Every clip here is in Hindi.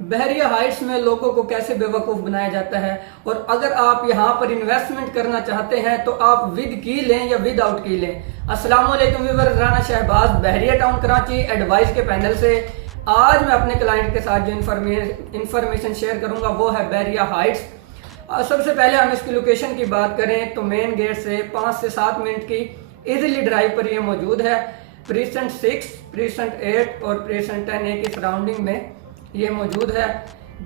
बहरिया हाइट्स में लोगों को कैसे बेवकूफ़ बनाया जाता है, और अगर आप यहाँ पर इन्वेस्टमेंट करना चाहते हैं तो आप विद की लें या विद आउट की लें। अस्सलाम वालेकुम व्यूअर, राना शहबाज बहरिया टाउन कराची एडवाइस के पैनल से आज मैं अपने क्लाइंट के साथ जो इन्फॉर्मेशन शेयर करूंगा वो है बहरिया हाइट्स। सबसे पहले हम इसकी लोकेशन की बात करें तो मेन गेट से 5 से 7 मिनट की इजीली ड्राइव पर ये मौजूद है। प्रीसेंट 6, प्रीसेंट 8 और प्रीसेंट 10A की सराउंडिंग में ये मौजूद है।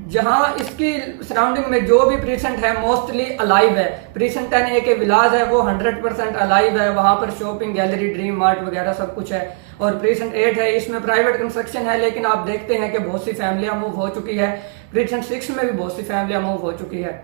जहां इसकी सराउंडिंग में जो भी प्रीसेंट है मोस्टली अलाइव है। प्रीसेंट 10A के विलाज है वो 100% अलाइव है, वहां पर शॉपिंग गैलरी, ड्रीम मार्ट वगैरह सब कुछ है। और प्रीसेंट 8 है, इसमें प्राइवेट कंस्ट्रक्शन है, लेकिन आप देखते हैं कि बहुत सी फैमिलियां मूव हो चुकी है। प्रीसेंट 6 में भी बहुत सी फैमिलियां मूव हो चुकी है।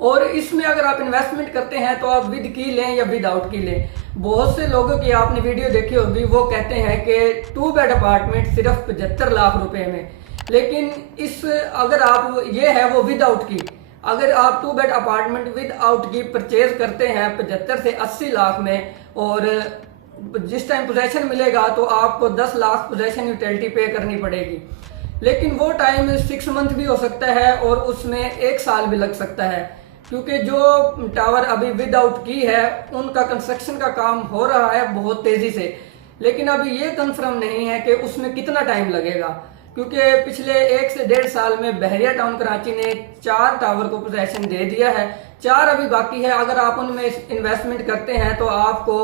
और इसमें अगर आप इन्वेस्टमेंट करते हैं तो आप विद की लें या विद आउट की लें। बहुत से लोगों की आपने वीडियो देखी होगी, वो कहते हैं कि 2 बेड अपार्टमेंट सिर्फ 75 लाख रुपए में, लेकिन इस अगर आप ये है वो विद आउट की, अगर आप 2 बेड अपार्टमेंट विद आउट की परचेज करते हैं 75 से 80 लाख में, और जिस टाइम पोजेशन मिलेगा तो आपको 10 लाख पोजेशन यूटिलिटी पे करनी पड़ेगी। लेकिन वो टाइम 6 मंथ भी हो सकता है और उसमें 1 साल भी लग सकता है, क्योंकि जो टावर अभी विद आउट की है उनका कंस्ट्रक्शन का काम हो रहा है बहुत तेजी से, लेकिन अभी ये कंफर्म नहीं है कि उसमें कितना टाइम लगेगा, क्योंकि पिछले 1 से 1.5 साल में बहरिया टाउन कराची ने 4 टावर को पोजेशन दे दिया है, 4 अभी बाकी है। अगर आप उनमें इन्वेस्टमेंट करते हैं तो आपको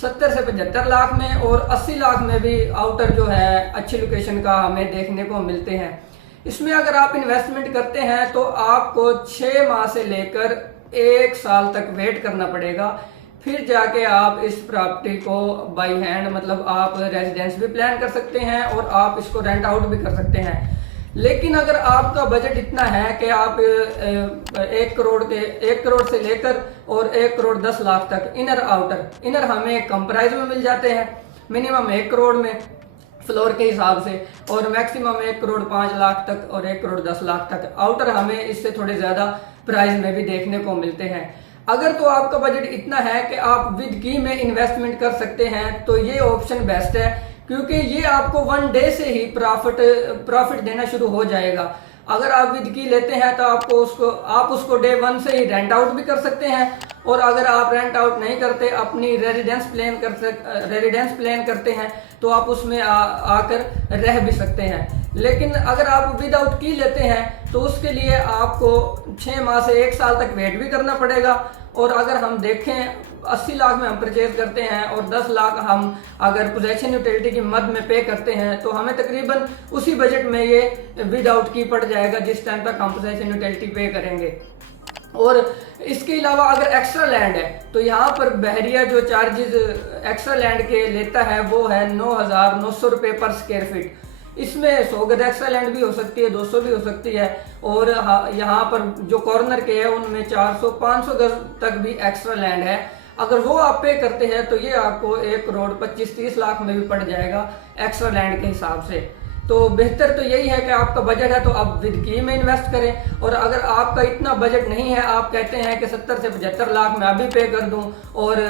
70 से 75 लाख में और 80 लाख में भी आउटर जो है अच्छी लोकेशन का हमें देखने को मिलते हैं। इसमें अगर आप इन्वेस्टमेंट करते हैं तो आपको 6 माह से लेकर 1 साल तक वेट करना पड़ेगा, फिर जाके आप इस प्रॉपर्टी को बाई हैंड, मतलब आप रेजिडेंस भी प्लान कर सकते हैं और आप इसको रेंट आउट भी कर सकते हैं। लेकिन अगर आपका बजट इतना है कि आप 1 करोड़ से लेकर और 1 करोड़ 10 लाख तक इनर आउटर, इनर हमें कम प्राइस में मिल जाते हैं, मिनिमम 1 करोड़ में फ्लोर के हिसाब से, और मैक्सिमम 1 करोड़ 5 लाख तक और 1 करोड़ 10 लाख तक आउटर हमें इससे थोड़े ज्यादा प्राइस में भी देखने को मिलते हैं। अगर तो आपका बजट इतना है कि आप विद की में इन्वेस्टमेंट कर सकते हैं तो ये ऑप्शन बेस्ट है, क्योंकि ये आपको 1 डे से ही प्रॉफिट देना शुरू हो जाएगा। अगर आप विद की लेते हैं तो आप उसको डे 1 से ही रेंट आउट भी कर सकते हैं, और अगर आप रेंट आउट नहीं करते, अपनी रेजिडेंस प्लान करते हैं तो आप उसमें आकर रह भी सकते हैं। लेकिन अगर आप विद आउट की लेते हैं तो उसके लिए आपको 6 माह से 1 साल तक वेट भी करना पड़ेगा। और अगर हम देखें 80 लाख में हम परचेज करते हैं और 10 लाख हम अगर पोजेशन यूटिलिटी की मद में पे करते हैं तो हमें तकरीबन उसी बजट में ये विद आउट की पड़ जाएगा जिस टाइम तक हम पोजेशन यूटिलिटी पे करेंगे। और इसके अलावा अगर एक्स्ट्रा लैंड है तो यहाँ पर बहरिया जो चार्जेस एक्स्ट्रा लैंड के लेता है वो है 9,900 रुपये पर स्क्वायर फीट। इसमें 100 गज एक्स्ट्रा लैंड भी हो सकती है, 200 भी हो सकती है, और यहाँ पर जो कॉर्नर के है उनमें 400-500 गज तक भी एक्स्ट्रा लैंड है। अगर वो आप पे करते हैं तो ये आपको 1 करोड़ 25-30 लाख में भी पड़ जाएगा एक्स्ट्रा लैंड के हिसाब से। तो बेहतर तो यही है कि आपका बजट है तो आप विद की में इन्वेस्ट करें, और अगर आपका इतना बजट नहीं है, आप कहते हैं कि 70 से 75 लाख मैं अभी पे कर दूं और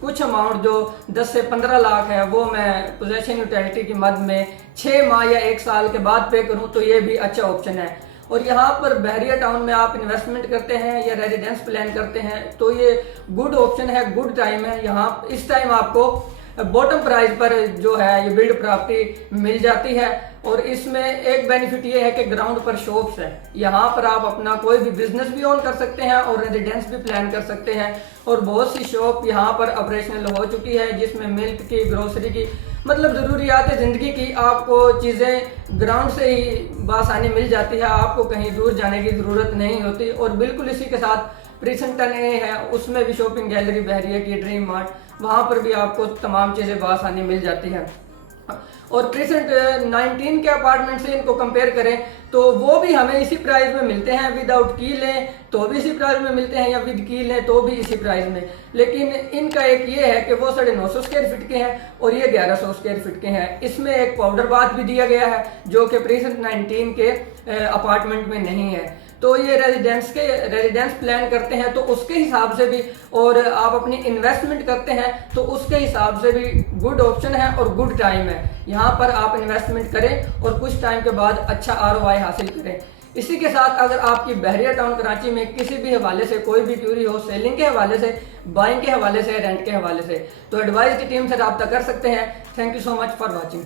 कुछ अमाउंट जो 10 से 15 लाख है वो मैं पोजेशन यूटिलिटी की मद में 6 माह या 1 साल के बाद पे करूं, तो ये भी अच्छा ऑप्शन है। और यहाँ पर बहरिया टाउन में आप इन्वेस्टमेंट करते हैं या रेजिडेंस प्लान करते हैं तो ये गुड ऑप्शन है, गुड टाइम है। यहाँ इस टाइम आपको बॉटम प्राइस पर जो है ये बिल्ड प्रॉपर्टी मिल जाती है, और इसमें एक बेनिफिट ये है कि ग्राउंड पर शॉप्स है, यहाँ पर आप अपना कोई भी बिजनेस भी ऑन कर सकते हैं और रेजिडेंस भी प्लान कर सकते हैं। और बहुत सी शॉप यहाँ पर ऑपरेशनल हो चुकी है जिसमें मिल्क की, ग्रोसरी की, मतलब जरूरियात जिंदगी की आपको चीजें ग्राउंड से ही बासानी मिल जाती है, आपको कहीं दूर जाने की जरूरत नहीं होती। और बिल्कुल इसी के साथ प्रीसेंट 10A है, उसमें भी शॉपिंग गैलरी बहरिया की, ड्रीम मार्ट, वहां पर भी आपको तमाम चीजें बासानी मिल जाती है। और प्रीसेंट 19 के अपार्टमेंट से इनको कंपेयर करें तो वो भी हमें इसी प्राइस में मिलते हैं, विद आउट की लें तो भी इसी प्राइस में मिलते हैं या विद की लें तो भी इसी प्राइस में। लेकिन इनका एक ये है कि वो 950 स्क्वायर फीट के हैं और ये 1100 स्क्वायर फीट के हैं। इसमें एक पाउडर बाथ भी दिया गया है जो कि प्रीसेंट 19 के अपार्टमेंट में नहीं है। तो ये रेजिडेंस प्लान करते हैं तो उसके हिसाब से भी, और आप अपनी इन्वेस्टमेंट करते हैं तो उसके हिसाब से भी गुड ऑप्शन है और गुड टाइम है। यहाँ पर आप इन्वेस्टमेंट करें और कुछ टाइम के बाद अच्छा ROI हासिल करें। इसी के साथ अगर आपकी बहरिया टाउन कराची में किसी भी हवाले से कोई भी क्यूरी हो, सेलिंग के हवाले से, बाइंग के हवाले से, रेंट के हवाले से, तो एडवाइस की टीम से रब्ता कर सकते हैं। Thank you so much for watching.